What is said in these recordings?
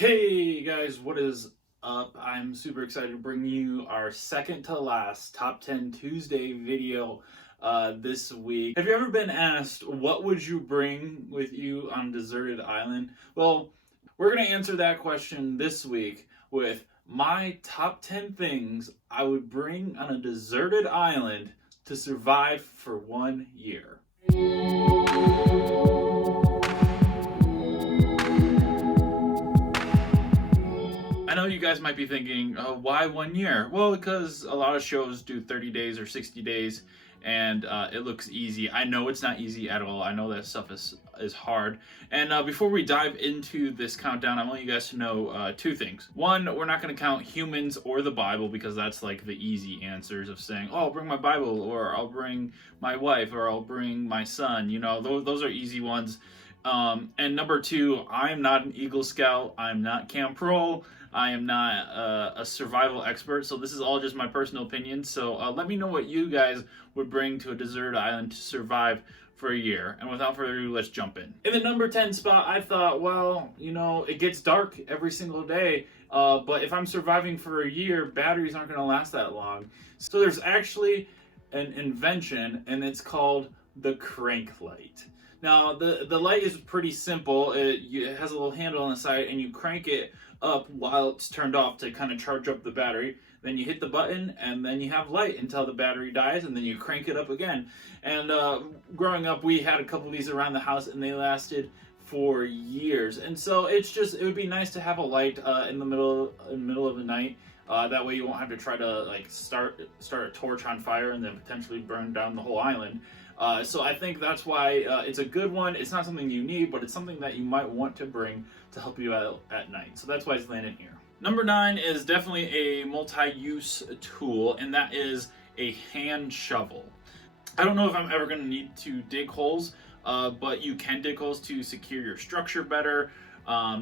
Hey guys, what is up? I'm super excited to bring you our second to last Top 10 Tuesday video this week. Have you ever been asked, what would you bring with you on a deserted island? Well, we're going to answer that question this week with my top 10 things I would bring on a deserted island to survive for 1 year. I know you guys might be thinking, why 1 year? Well, because a lot of shows do 30 days or 60 days, and it looks easy. I know it's not easy at all. I know that stuff is hard. And before we dive into this countdown, I want you guys to know two things. One, we're not going to count humans or the Bible, because that's like the easy answers of saying, oh, I'll bring my Bible, or I'll bring my wife, or I'll bring my son. You know, those are easy ones. And number two, I'm not an Eagle Scout. I'm not Camp Pro. I am not a survival expert, so this is all just my personal opinion. So let me know what you guys would bring to a deserted island to survive for a year. And without further ado, let's jump in. In the number 10 spot, I thought, well, you know, it gets dark every single day, but if I'm surviving for a year, batteries aren't going to last that long. So there's actually an invention, and it's called the Cranklight. Now, the light is pretty simple. It has a little handle on the side, and you crank it up while it's turned off to kind of charge up the battery. Then you hit the button, and then you have light until the battery dies, and then you crank it up again. And growing up, we had a couple of these around the house, and they lasted for years. And so it would be nice to have a light in the middle of the night. That way you won't have to try to like start a torch on fire and then potentially burn down the whole island. So I think that's why it's a good one. It's not something you need, but it's something that you might want to bring to help you out at night. So that's why it's landing here. Number 9 is definitely a multi-use tool, and that is a hand shovel. I don't know if I'm ever going to need to dig holes, but you can dig holes to secure your structure better.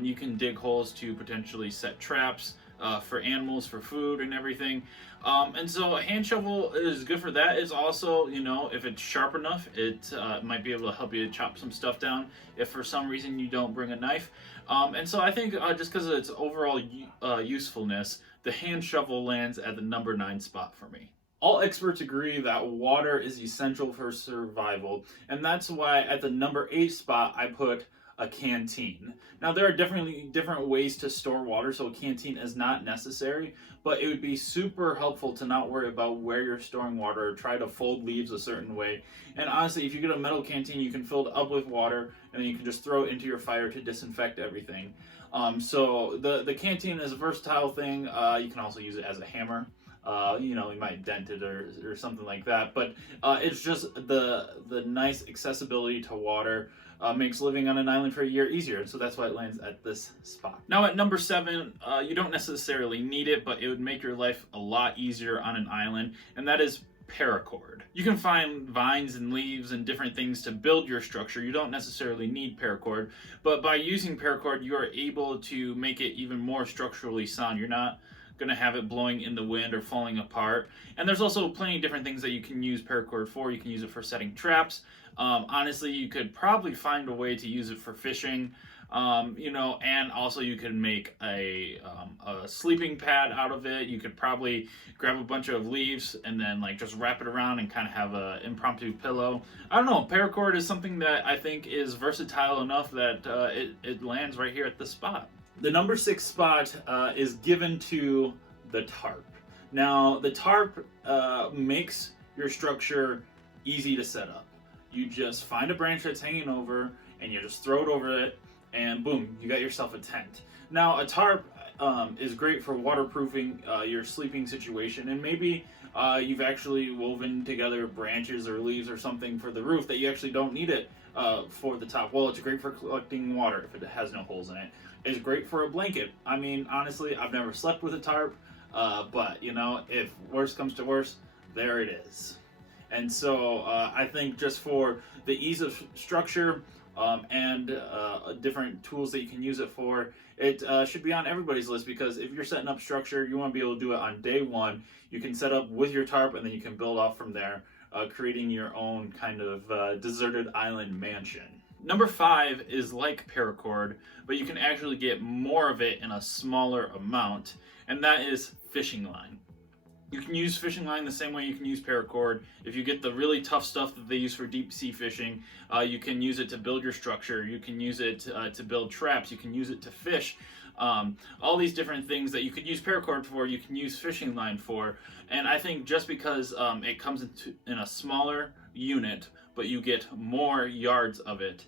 You can dig holes to potentially set traps for animals, for food and everything. And so a hand shovel is good for that. It's also, you know, if it's sharp enough, it might be able to help you chop some stuff down if for some reason you don't bring a knife. And so I think just because of its overall usefulness, the hand shovel lands at the number 9 spot for me. All experts agree that water is essential for survival, and that's why at the number 8 spot I put a canteen. Now, there are definitely different ways to store water, so a canteen is not necessary, but it would be super helpful to not worry about where you're storing water or try to fold leaves a certain way. And honestly, if you get a metal canteen, you can fill it up with water, and then you can just throw it into your fire to disinfect everything. So the canteen is a versatile thing. You can also use it as a hammer. You know, you might dent it or something like that, but it's just the nice accessibility to water makes living on an island for a year easier, so that's why it lands at this spot. Now at number 7, you don't necessarily need it, but it would make your life a lot easier on an island, and that is paracord. You can find vines and leaves and different things to build your structure. You don't necessarily need paracord, but by using paracord, you are able to make it even more structurally sound. You're not going to have it blowing in the wind or falling apart. And there's also plenty of different things that you can use paracord for. You can use it for setting traps. Honestly, you could probably find a way to use it for fishing, you know, and also you could make a sleeping pad out of it. You could probably grab a bunch of leaves and then like just wrap it around and kind of have an impromptu pillow. I don't know, paracord is something that I think is versatile enough that it lands right here at the spot. The number 6 spot is given to the tarp. Now, the tarp makes your structure easy to set up. You just find a branch that's hanging over, and you just throw it over it, and boom, you got yourself a tent. Now, a tarp is great for waterproofing your sleeping situation, and maybe you've actually woven together branches or leaves or something for the roof that you actually don't need it for the top. Well, it's great for collecting water if it has no holes in it. It's great for a blanket. I mean, honestly, I've never slept with a tarp, but, you know, if worse comes to worse, there it is. And so I think just for the ease of structure and different tools that you can use it for, it should be on everybody's list, because if you're setting up structure, you want to be able to do it on day one. You can set up with your tarp, and then you can build off from there, creating your own kind of deserted island mansion. Number 5 is like Paracord, but you can actually get more of it in a smaller amount, and that is fishing line. You can use fishing line the same way you can use Paracord. If you get the really tough stuff that they use for deep sea fishing, you can use it to build your structure. You can use it to build traps. You can use it to fish. All these different things that you could use Paracord for, you can use fishing line for. And I think just because it comes in a smaller unit, but you get more yards of it,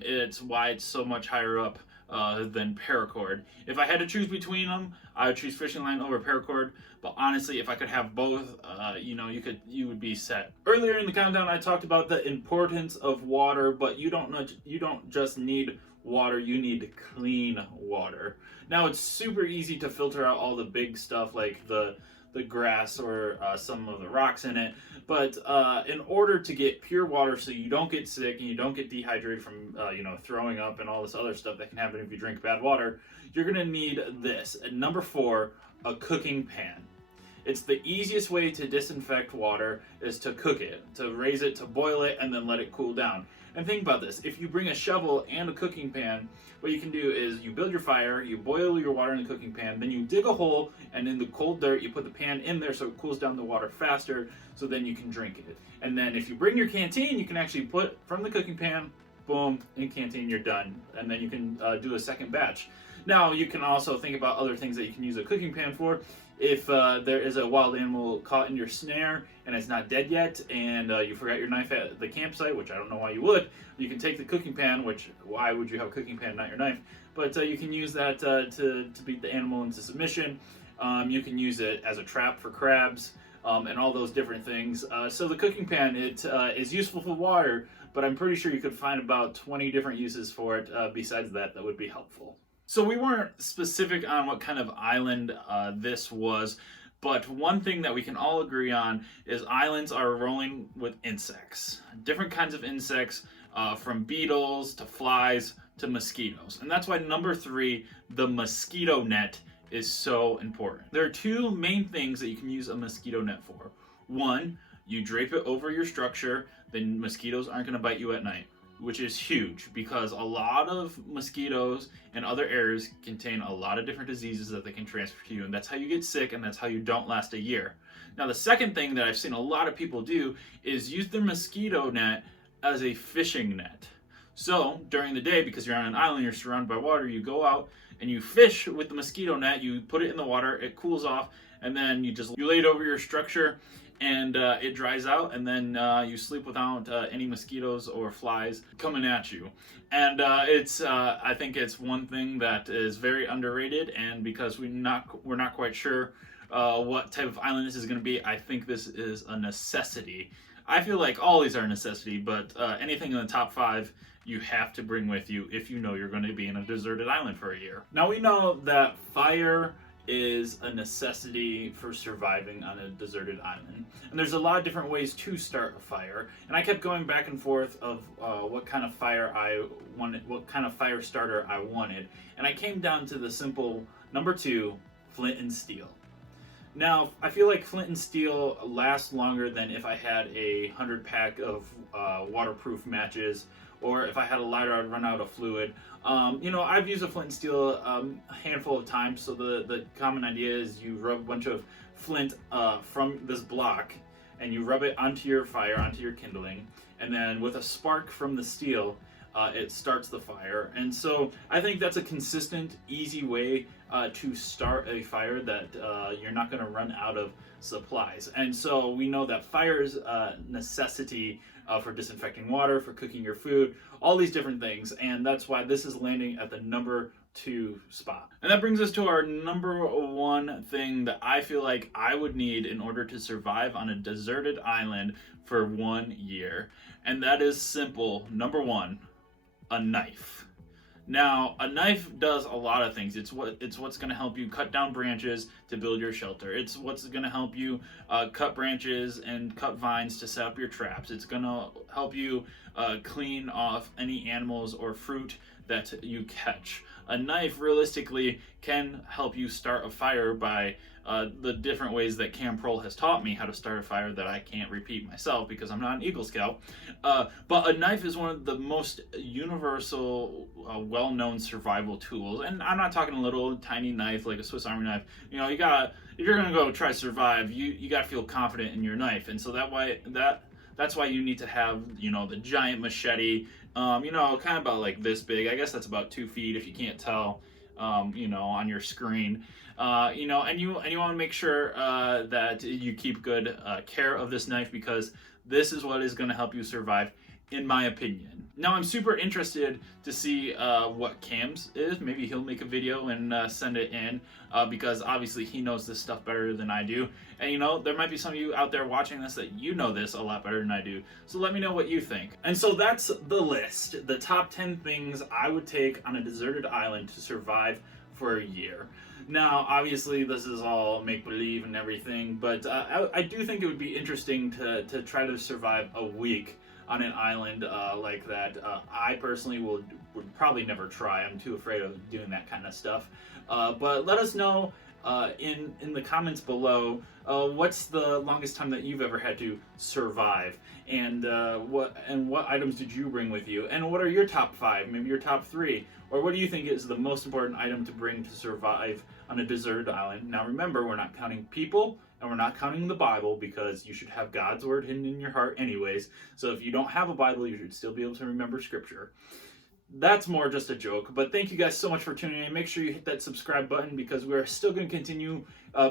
it's why it's so much higher up than Paracord. If I had to choose between them, I would choose fishing line over Paracord. But honestly, if I could have both, you would be set. Earlier in the countdown, I talked about the importance of water, but you don't just need water, you need clean water. Now, it's super easy to filter out all the big stuff like the grass or some of the rocks in it, but in order to get pure water so you don't get sick and you don't get dehydrated from throwing up and all this other stuff that can happen if you drink bad water, you're gonna need this. And number 4, a cooking pan. It's the easiest way to disinfect water is to cook it, to raise it, to boil it, and then let it cool down. And think about this, if you bring a shovel and a cooking pan, what you can do is you build your fire, you boil your water in the cooking pan, then you dig a hole, and in the cold dirt, you put the pan in there so it cools down the water faster, so then you can drink it. And then if you bring your canteen, you can actually put from the cooking pan, boom, in canteen, you're done. And then you can do a second batch. Now, you can also think about other things that you can use a cooking pan for. If there is a wild animal caught in your snare and it's not dead yet, and you forgot your knife at the campsite, which I don't know why you would, you can take the cooking pan, which why would you have a cooking pan, not your knife? But you can use that to beat the animal into submission. You can use it as a trap for crabs and all those different things. So the cooking pan, it is useful for water, but I'm pretty sure you could find about 20 different uses for it besides that would be helpful. So we weren't specific on what kind of island this was, but one thing that we can all agree on is islands are rolling with insects. Different kinds of insects, from beetles to flies to mosquitoes. And that's why number 3, the mosquito net, is so important. There are 2 main things that you can use a mosquito net for. 1, you drape it over your structure, then mosquitoes aren't going to bite you at night, which is huge because a lot of mosquitoes and other areas contain a lot of different diseases that they can transfer to you, and that's how you get sick, and that's how you don't last a year. Now, the second thing that I've seen a lot of people do is use their mosquito net as a fishing net. So during the day, because you're on an island, you're surrounded by water, you go out and you fish with the mosquito net, you put it in the water, it cools off, and then you lay it over your structure, and it dries out, and then you sleep without any mosquitoes or flies coming at you. And I think it's one thing that is very underrated, and because we're not quite sure what type of island this is going to be, I think this is a necessity. I feel like all these are a necessity, but anything in the top 5 you have to bring with you if you know you're going to be in a deserted island for a year. Now, we know that fire is a necessity for surviving on a deserted island, and there's a lot of different ways to start a fire, and I kept going back and forth of what kind of fire I wanted, what kind of fire starter I wanted, and I came down to the simple number 2, flint and steel. Now, I feel like flint and steel lasts longer than if I had a 100-pack of waterproof matches, or if I had a lighter, I'd run out of fluid. I've used a flint and steel a handful of times, so the common idea is you rub a bunch of flint from this block, and you rub it onto your fire, onto your kindling, and then with a spark from the steel, it starts the fire. And so I think that's a consistent, easy way to start a fire that you're not going to run out of supplies. And so we know that fire is a necessity for disinfecting water, for cooking your food, all these different things. And that's why this is landing at the number 2 spot. And that brings us to our number 1 thing that I feel like I would need in order to survive on a deserted island for 1 year. And that is simple. Number 1, a knife. Now, a knife does a lot of things. It's what's going to help you cut down branches to build your shelter. It's what's going to help you cut branches and cut vines to set up your traps. It's going to help you clean off any animals or fruit that you catch. A knife realistically can help you start a fire by the different ways that Cam Prohl has taught me how to start a fire that I can't repeat myself because I'm not an Eagle Scout. But a knife is one of the most universal, well-known survival tools. And I'm not talking a little tiny knife like a Swiss Army knife. You know, if you're gonna go try to survive, you gotta feel confident in your knife. And so that's why you need to have, you know, the giant machete, you know, kind of about like this big. I guess that's about 2 feet if you can't tell, you know, on your screen. You know, and you want to make sure that you keep good care of this knife, because this is what is going to help you survive, in my opinion. Now, I'm super interested to see what Cam's is. Maybe he'll make a video and send it in, because obviously he knows this stuff better than I do. And you know, there might be some of you out there watching this that you know this a lot better than I do. So let me know what you think. And so that's the list. The top 10 things I would take on a deserted island to survive for a year. Now, obviously, this is all make-believe and everything, but I do think it would be interesting to try to survive a week on an island like that. I personally would probably never try. I'm too afraid of doing that kind of stuff. But let us know in the comments below what's the longest time that you've ever had to survive, and what items did you bring with you, and what are your top 5, maybe your top 3, or what do you think is the most important item to bring to survive on a deserted island? Now remember, we're not counting people, and we're not counting the Bible, because you should have God's word hidden in your heart anyways. So if you don't have a Bible, you should still be able to remember scripture. That's more just a joke, but thank you guys so much for tuning in. Make sure you hit that subscribe button, because we're still going to continue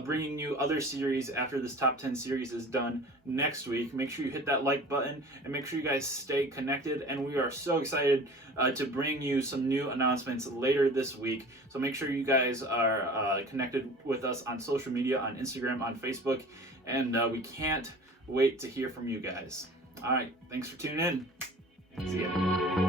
bringing you other series after this top 10 series is done next week. Make sure you hit that like button, and make sure you guys stay connected, and we are so excited to bring you some new announcements later this week. So make sure you guys are connected with us on social media, on Instagram, on Facebook, and we can't wait to hear from you guys. All right, thanks for tuning in. See ya.